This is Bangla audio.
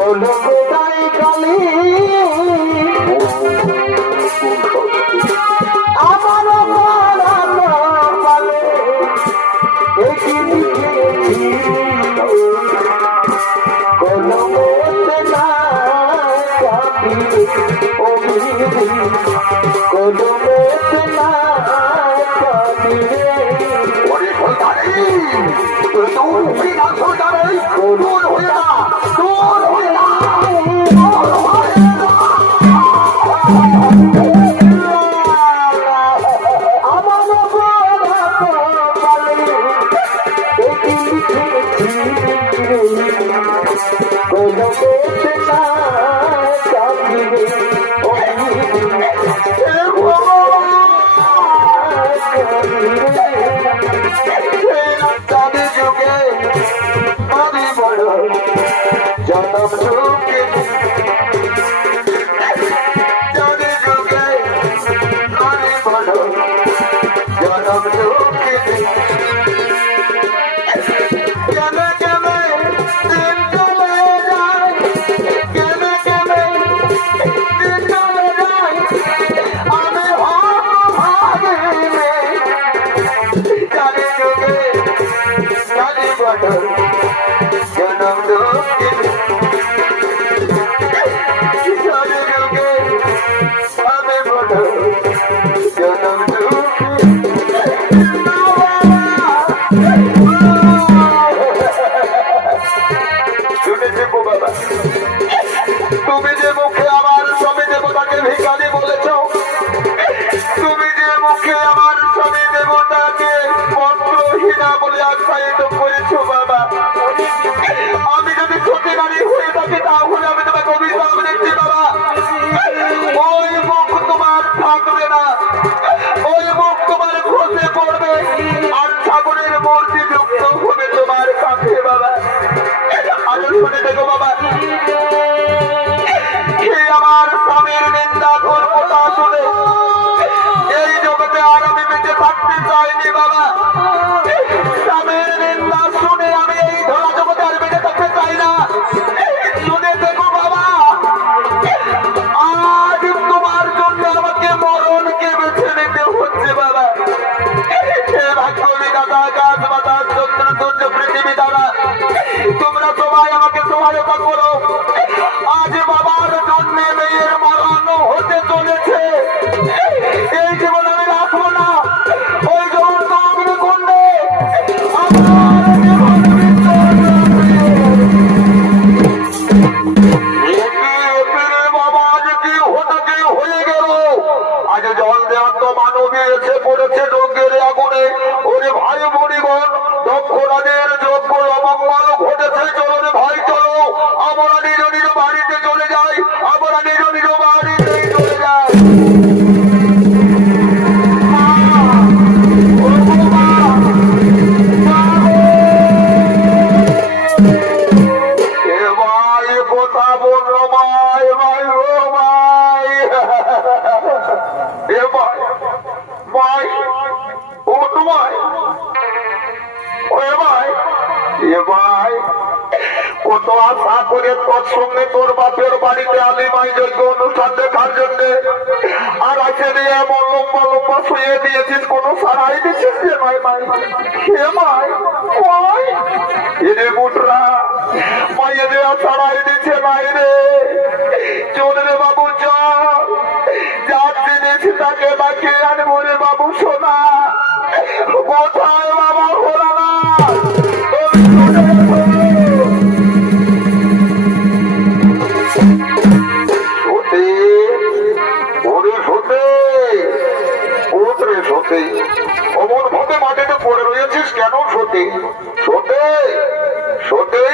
কোথায় কালি আমার পালে কলমতে না কলমতে না জনম যুগে জনে যুগে আমি বড় জনম যুগে কেমে কেমে দিন চলে যায় কেমে কেমে দিন চলে যায় আমি ভাবিনি জনে যুগে আমি বড় জনম যুগে তুমি যে মুখে আমার স্বামী দেবতাকে ভিখারি বলেছ, তুমি যে মুখে আমার স্বামী দেবতাকে পত্রহীনা বলে আখ্যায়িত করেছ বাবা, আমি যদি সতীনারী হয়ে থাকি তাহলে আমি তোমাকে অভিশাপ দিচ্ছি বাবা। ওই মুখ তোমার থাকবে না, ওই মুখ তোমার খসে পড়বে আর ঠাকুরের মূর্তি যুক্ত হবে তোমার কাছে বাবা। আরো শুনে দেখো বাবা, আমার স্বামীর নিন্দা ধর্মতা শুনে এই জগতে আর আমি বেঁচে থাকতে চাইনি বাবা। স্বামীর নিন্দা শুনে আমি এই ধরা জগতে আর বেঁচে থাকতে চাই না। শুনে দেখো বাবা, আজ তোমার জন্য আমাকে মরণকে বেছে নিতে হচ্ছে বাবা। ভাগ্য বিধাতা গাছ বাতাস চন্দ্র সূর্য পৃথিবী দ্বারা তোমরা সবাই আমাকে সহায়তা করো। আজ বাবার জন্য মেয়ের মরণ হতে চলেছে, এই জীবন আমি রাখবো না। ওই জ্বলন্ত অগ্নিকুণ্ডে বাবা আজ কি হতে হয়ে গেল। আজ জল দেওয়ার তো মানবী এসে পড়েছে যজ্ঞের আগুনে। ওরে ভাই বনিগণ, দক্ষ রাজের যজ্ঞ অমঙ্গল ঘটেছে। চলো রে ভাই চলো, আমরা নিজ নিজ বাড়িতে চলে যাই, আমরা নিজ নিজ বাড়িতে চলে যাই। কথা বললো ভাই ভাই ও ভাই, এ ভাই ভাই ও তোমায় ভাই কত আশা করে তোর সঙ্গে তোর বাপের বাড়িতে আলিমাই যজ্ঞ অনুষ্ঠান দেখার জন্য, আর আছে নিয়ে এমন লম্বা লম্বা শুয়ে দিয়েছিস, কোনো সারাই দিচ্ছিস রে ভাই ভাই। হে ভাই ভাই এরে বুটরা মাইয়ে দেওয়া সারাই দিচ্ছে নাই রে। চল রে বাবু চল, যার জিনিস তাকে বাকি আনবো রে বাবু সোনা। কোথায় বাবা হলা না অমন ভাবে মাটিতে পড়ে রয়েছিস কেন? সত্যি সত্যি সত্যি